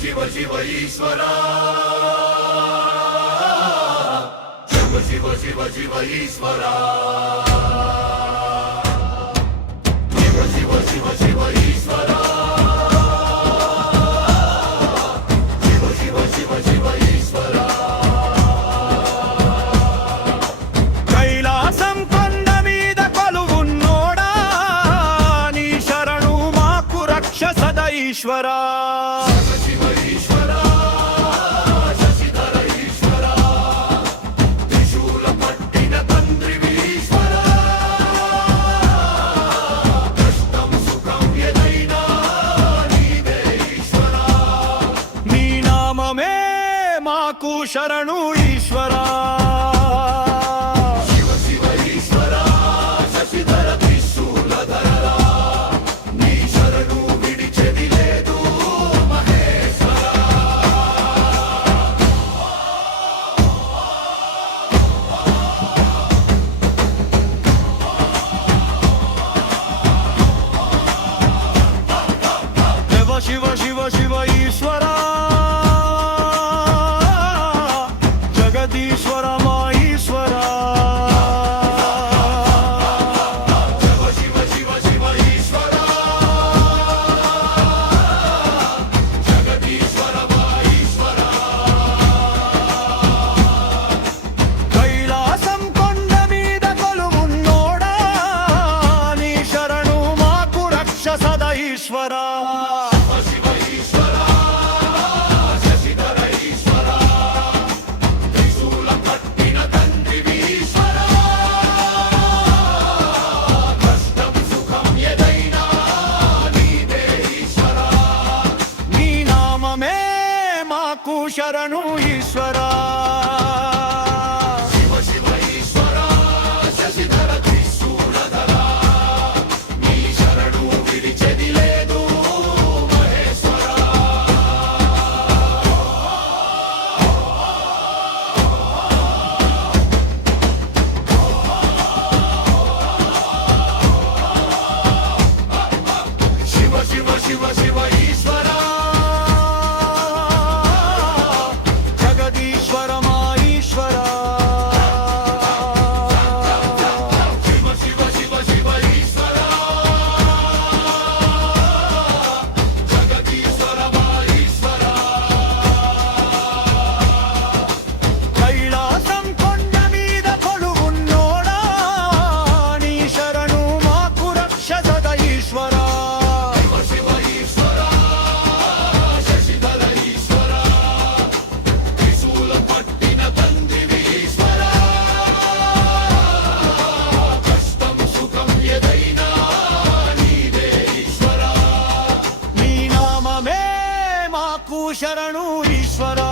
शिव शिव ईश्वरा शिव शिव शिव शिव ईश्वरा शिव शिव शिव शिव ईश्वरा शिव शिव शिव शिव ईश्वरा కైలాసం కొండ మీద కొలువున్నోడా నీ శరణు మాకు రక్ష సదా ఈశ్వరా शिव ईश्वरा शशिधर ईश्वरा त्रिशूल पट्टिन तंद्रिवि ईश्वरा कष्टं सुखं यदैना नीवे ईश्वरा నీ నామమే మాకు శరణు ఈశ్వరా शिव शिव ईश्वरा शशिधर त्रिशूलधररा नी शरणु विडिचेदि लेदु महेश्वरा శివ శివ శివ ఈశ్వరా జగదీశ్వర మా ఈశ్వరా शिव शिव शिव शिव ईश्वरा जगदीश्वर वा ईश्वरा కైలాసం కొండ మీద కొలువున్నోడా నీ శరణు మాకు రక్ష సదా ఈశ్వరా शिव ईश्वरा शशिधर ईश्वरा त्रिशूल पट्टिन तंद्रिवि ईश्वरा कष्टं सुखं यदैना नीवे ईश्वरा నీ నామమే మాకు శరణు ఈశ్వరా शिव शिव ईश्वरा शशिधर त्रिशूलधरा नी शरणु विडिचेदि लेदु महेश्वरा शिव शिव शिव शिव ईश्वरा జగదీశ్వర మా ఈశ్వరా शिव शिव शिव शिव ईश्वरा जगदीश्वर वा ईश्वरा కైలాసం కొండ మీద కొలువున్నోడా నీ శరణు మాకు రక్ష సదా ఈశ్వరా शिव शिव ईश्वरा शशिधर ईश्वरा त्रिशूल पट्टिन तंद्रिवि ईश्वरा कष्टं सुखं यदैना नीवे ईश्वरा నీ నామమే మాకు శరణు ఈశ్వరా